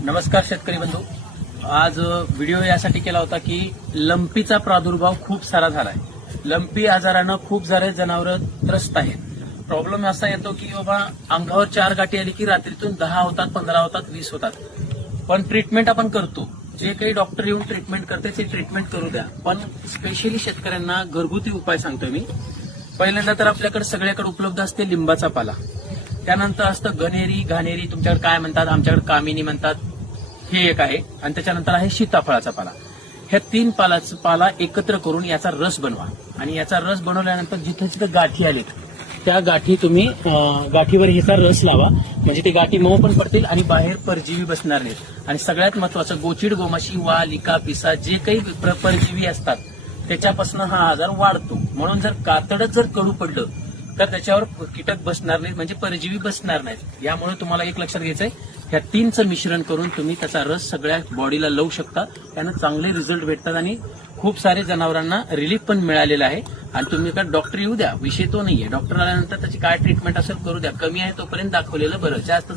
नमस्कार शेतकरी बंधू. आज व्हिडिओ यासाठी केला होता की लंपीचा प्रादुर्भाव खूप सारा झालाय. लंपी आजारानं खूप सारे जनावरं त्रस्त आहेत. प्रॉब्लेम असा येतो की बाबा अंगावर 4 गाठी आली की रात्रीतून 10 होतात, 15 होतात, 20 होतात. पण ट्रीटमेंट आपण करतो. जे काही डॉक्टर येऊन ट्रीटमेंट करते ते ट्रीटमेंट करू द्या. पण स्पेशली शेतकऱ्यांना घरगुती उपाय सांगतोय मी. पहिल्यांदा तर आपल्याकडे सगळ्याकडे उपलब्ध असते लिंबाचा पाला. त्यानंतर असतं गणेरी, घाणेरी, तुमच्याकडे काय म्हणतात, आमच्याकडे कामिनी म्हणतात, हे एक आहे. आणि त्याच्यानंतर आहे सीताफळाचा पाला. ह्या 3 पाला एकत्र करून याचा रस बनवा. आणि याचा रस बनवल्यानंतर जिथं जिथं गाठी आलेत त्या गाठी तुम्ही गाठीवर ह्याचा रस लावा. म्हणजे ते गाठी मऊ पण पडतील आणि बाहेर परजीवी बसणार नाहीत. आणि सगळ्यात महत्वाचं गोचिड, गोमाशी, वाल, इका, पिसा जे काही परजीवी असतात त्याच्यापासून हा आजार वाढतो. म्हणून जर कातडच जर कडू पडलं तर त्याच्यावर कीटक बसणार नाहीत, म्हणजे परजीवी बसणार नाहीत. यामुळे तुम्हाला एक लक्षात घ्यायचंय, ह्या 3चं मिश्रण करून तुम्ही त्याचा रस सगळ्या बॉडीला लावू शकता. त्यानं चांगले रिझल्ट भेटतात आणि खूप सारे जनावरांना रिलीफ पण मिळालेला आहे. आणि तुम्ही का डॉक्टर येऊ द्या, विषय तो नाहीये. डॉक्टर आल्यानंतर त्याची काय ट्रीटमेंट असेल करू द्या. कमी आहे तोपर्यंत दाखवलेलं बरं. जास्त